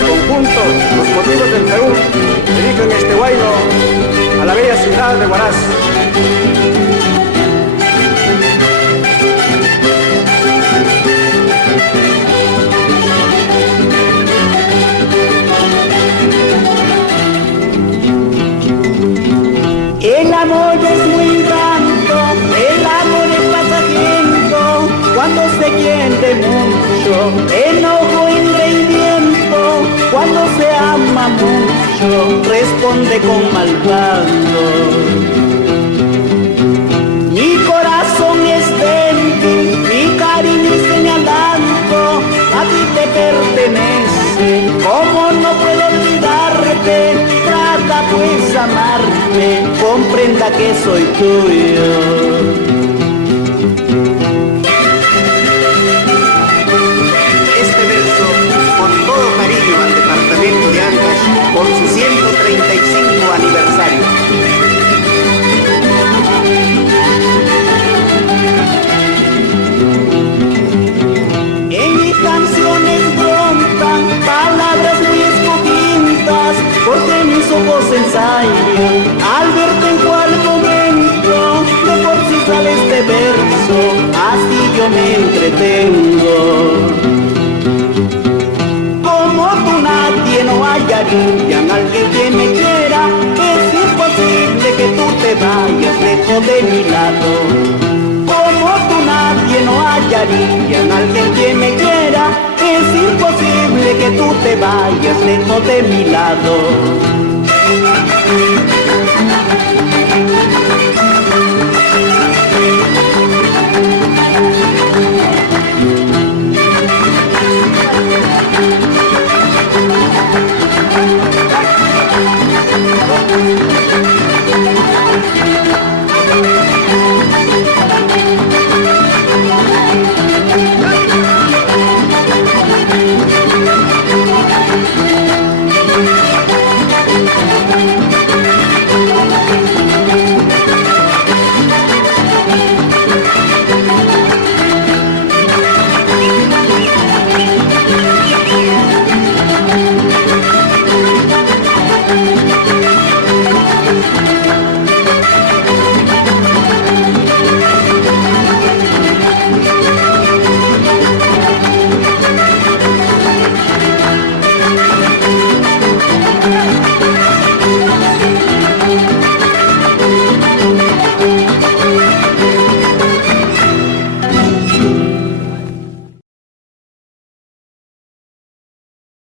Conjunto Los Motivos del Perú dedican este huayno a la bella ciudad de Huaraz. El amor es muy grato, el amor es pasajero, cuando se quiere mucho, enojo y viento, cuando se ama mucho, responde con malvado. Mi corazón es débil, mi cariño es señalando, a ti te pertenece, ¿cómo no puedo olvidarte? Trata pues amarme, comprenda que soy tuyo. Este verso, con todo cariño al departamento de Ancash, por su 135 aniversario. En mis canciones brotan palabras muy escogidas, porque mis ojos ensayan al verte en cual momento, de por sí sale este verso, así yo me entretengo. Como tú nadie no hallaría en alguien que me quiera, es imposible que tú te vayas lejos de mi lado. Como tú nadie no hallaría en alguien que me quiera, es imposible que tú te vayas lejos de mi lado.